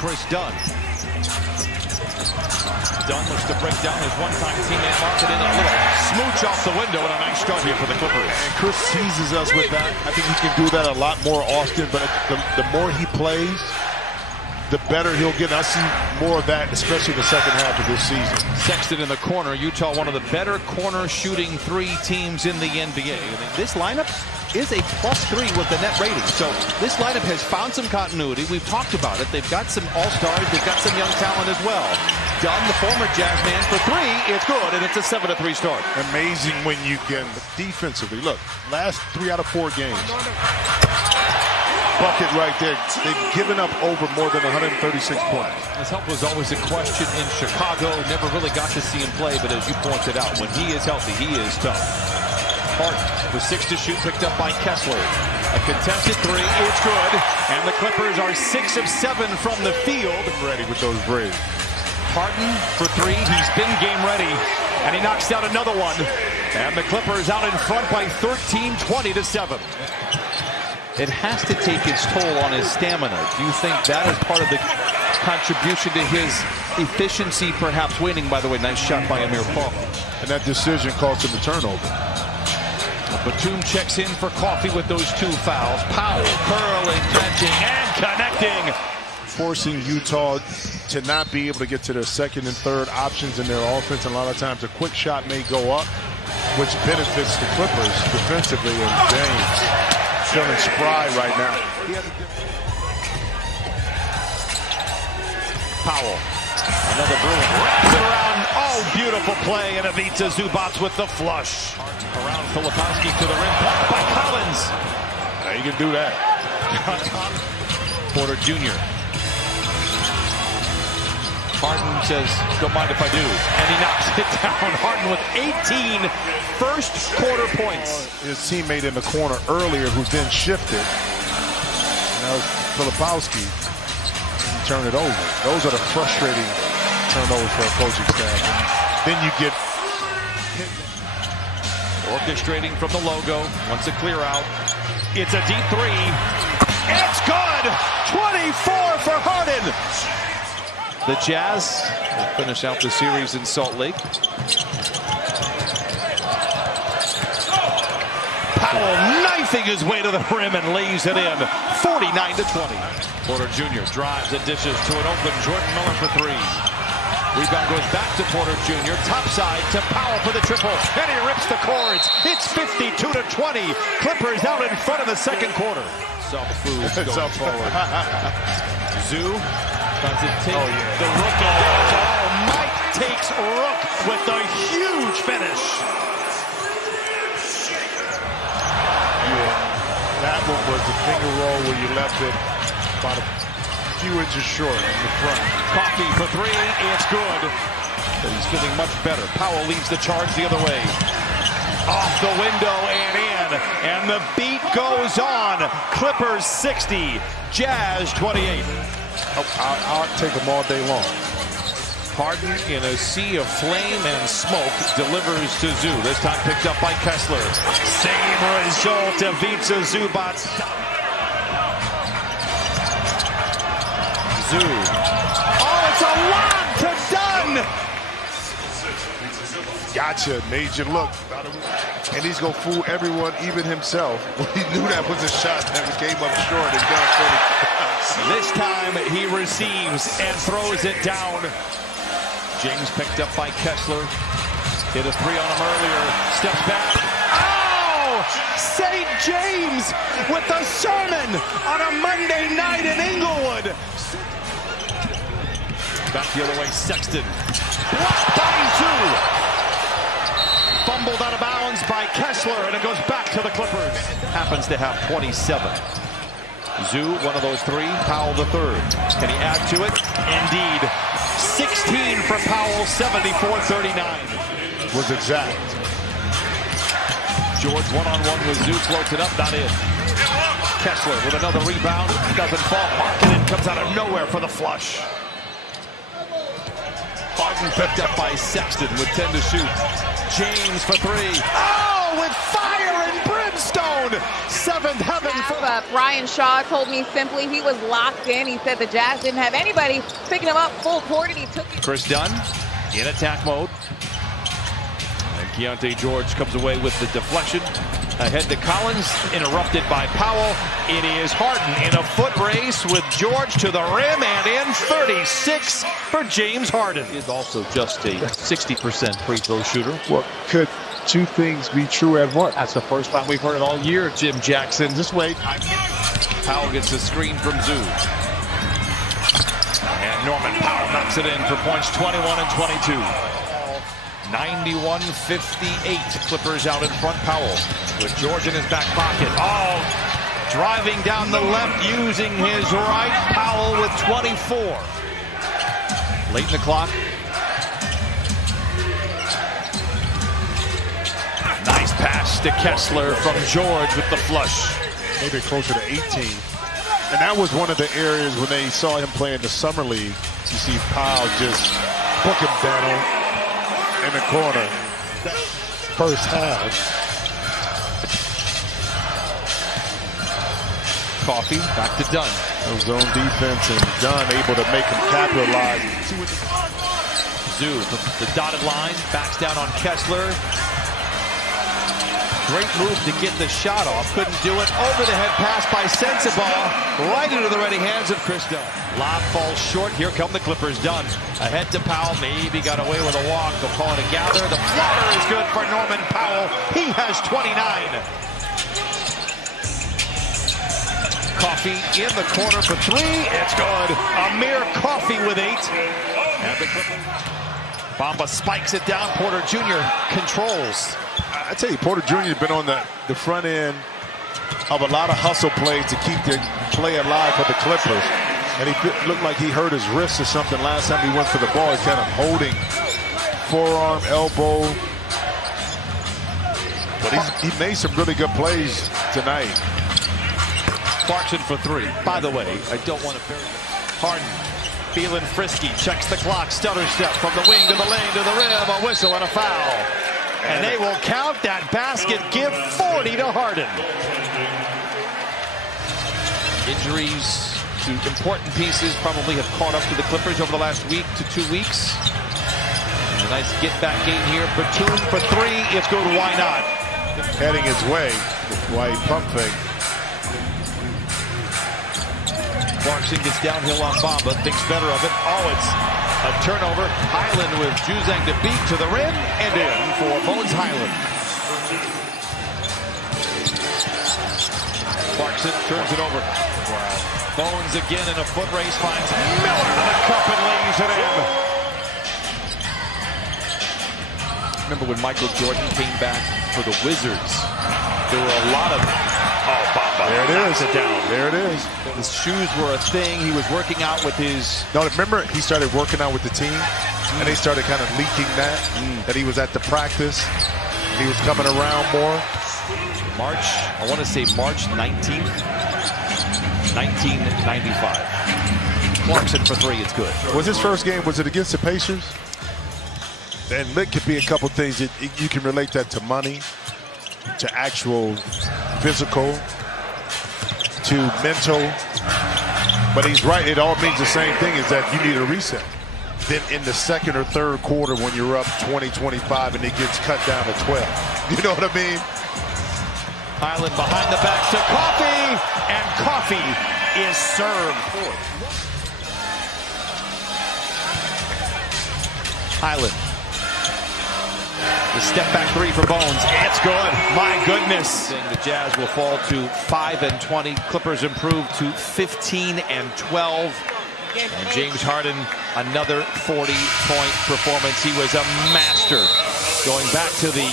Chris Dunn. Dunn looks to break down his one-time teammate Market in a little smooch off the window, and a nice start here for the Clippers. And Chris teases us with that. I think he can do that a lot more often, but the more he plays, the better he'll get. And I see more of that, especially the second half of this season. Sexton in the corner. Utah, one of the better corner shooting three teams in the NBA. This lineup is a +3 with the net rating. So this lineup has found some continuity. We've talked about it. They've got some all-stars. They've got some young talent as well. Dunn, the former Jazz man, for three. It's good, and it's a 7-3 start. Amazing when you can defensively. Look, last 3 out of 4 games. Bucket right there. They've given up over more than 136 points. His health was always a question in Chicago. Never really got to see him play, but as you pointed out, when he is healthy, he is tough. Harden with 6 to shoot, picked up by Kessler. A contested 3, it's good. And the Clippers are 6 of 7 from the field. Ready with those braids. Harden for 3, he's been game ready. And he knocks down another one. And the Clippers out in front by 13, 20-7. It has to take its toll on his stamina. Do you think that is part of the contribution to his efficiency, perhaps winning? By the way, nice shot by Amir Paul. And that decision cost him a turnover. Batum checks in for Coffee with those 2 fouls. Powell curling, catching, and connecting. Forcing Utah to not be able to get to their second and third options in their offense. And a lot of times a quick shot may go up, which benefits the Clippers defensively. And James feeling spry right now. Powell, another Bruin, wraps it around. Oh, beautiful play, and Ivica Zubac with the flush. Around Filipowski to the rim, blocked by Collins. Now you can do that. Porter Jr. Harden says, don't mind if I do. And he knocks it down. Harden with 18 first quarter points. His teammate in the corner earlier who then shifted. Now Filipowski turn it over. Those are the frustrating turnovers for a coaching staff. And then you get orchestrating from the logo. Wants a clear out. It's a deep 3. It's good! 24 for Harden! The Jazz will finish out the series in Salt Lake. Powell knifing his way to the rim and lays it in. 49-20. Porter Jr. drives and dishes to an open Jordan Miller for 3. Rebound goes back to Porter Jr. Topside to Powell for the triple. And he rips the cords. It's 52-20. Clippers out in front of the second quarter. Soft food going forward. Zoo tries to take the Rook. Oh, Mike takes Rook with the huge finish. that one was the finger roll where you left it about a few inches short in the front. Coffee for 3, it's good. But he's feeling much better. Powell leads the charge the other way. Off the window and in. And the beat goes on. Clippers 60, Jazz 28. I'll take them all day long. Harden in a sea of flame and smoke delivers to Zoo. This time picked up by Kessler. Same result, Ivica Zubac. Zoo. Oh, it's a lob to Dunn. Gotcha, made you look. And he's going to fool everyone, even himself. He knew that was a shot that came up short and down 30. This time he receives and throws it down. James picked up by Kessler. Hit a 3 on him earlier. Steps back. Oh! St. James with a sermon on a Monday night in Inglewood. Back the other way, Sexton. Blocked by Zoo. Fumbled out of bounds by Kessler, and it goes back to the Clippers. Happens to have 27. Zoo, one of those 3. Powell the third. Can he add to it? Indeed. 16 for Powell, 74-39. Was exact. George one-on-one with Zoo, floats it up, not in. Kessler with another rebound, doesn't fall. Markkinen comes out of nowhere for the flush. Harden picked up by Sexton with 10 to shoot. James for 3. Oh, with fire and brim! brimstone. Seventh heaven for Brian Shaw told me simply he was locked in. He said the Jazz didn't have anybody picking him up full court, and he took it. Chris Dunn in attack mode. And Keontae George comes away with the deflection. Ahead to Collins, interrupted by Powell. It is Harden in a foot race with George to the rim and in. 36 for James Harden. Is also just a 60% free throw shooter. Well, could two things be true at once? That's the first time we've heard it all year, Jim Jackson. Just wait. Powell gets the screen from Zoo. And Norman Powell knocks it in for points 21 and 22. 91-58. Clippers out in front. Powell with George in his back pocket. Oh, driving down the left using his right. Powell with 24. Late in the clock. Nice pass to Kessler from George with the flush. Maybe closer to 18. And that was one of the areas when they saw him play in the summer league. You see Powell just book him down in the corner. First half. Coffee back to Dunn. Zone defense and Dunn able to make him capitalize. Zoo, the dotted line, backs down on Kessler. Great move to get the shot off. Couldn't do it. Over the head pass by Sensabaugh. Right into the ready hands of Chris Dunn. Lob falls short. Here come the Clippers. Dunn ahead to Powell. Maybe got away with a walk. They'll call it a gather. The floater is good for Norman Powell. He has 29. Coffee in the corner for three. It's good. Amir Coffee with 8. And the Clippers. Bamba spikes it down. Porter Jr. controls. I tell you, Porter Jr. has been on the front end of a lot of hustle plays to keep the play alive for the Clippers. And he looked like he hurt his wrist or something last time he went for the ball. He's kind of holding forearm, elbow. But he made some really good plays tonight. Clarkson for 3. By the way, I don't want to bury it. Harden feeling frisky, checks the clock, stutter step from the wing to the lane to the rim, a whistle and a foul. And they will count that basket, give 40 to Harden. Injuries to important pieces probably have caught up to the Clippers over the last week to 2 weeks. And a nice get-back game here. Batum for 3. It's good. Why not? Heading his way. Why pump fake. Clarkson gets downhill on Bamba, thinks better of it. Oh, it's a turnover. Highland with Juzang to beat to the rim and in for Bones Highland. Clarkson turns it over. Wow. Bones again in a foot race, finds Miller to the cup and lays it in. Remember when Michael Jordan came back for the Wizards? There were a lot of... Oh, Bamba. There it is. It down. There it is. His shoes were a thing. He was working out with his... No, remember he started working out with the team, and they started kind of leaking that he was at the practice, and he was coming around more. March, I want to say March 19th, 1995. Clarkson for 3, it's good. Was his first game, was it against the Pacers? And it could be a couple things. You can relate that to money, to actual physical, to mental. But he's right. It all means the same thing, is that you need a reset. Then in the second or third quarter when you're up 20-25 and it gets cut down to 12. You know what I mean? Highland behind the back to Coffee, and Coffee is served. Highland. The step back 3 for Bones. It's good. My goodness. The Jazz will fall to 5-20. Clippers improve to 15-12. And James Harden, another 40-point performance. He was a master. Going back to the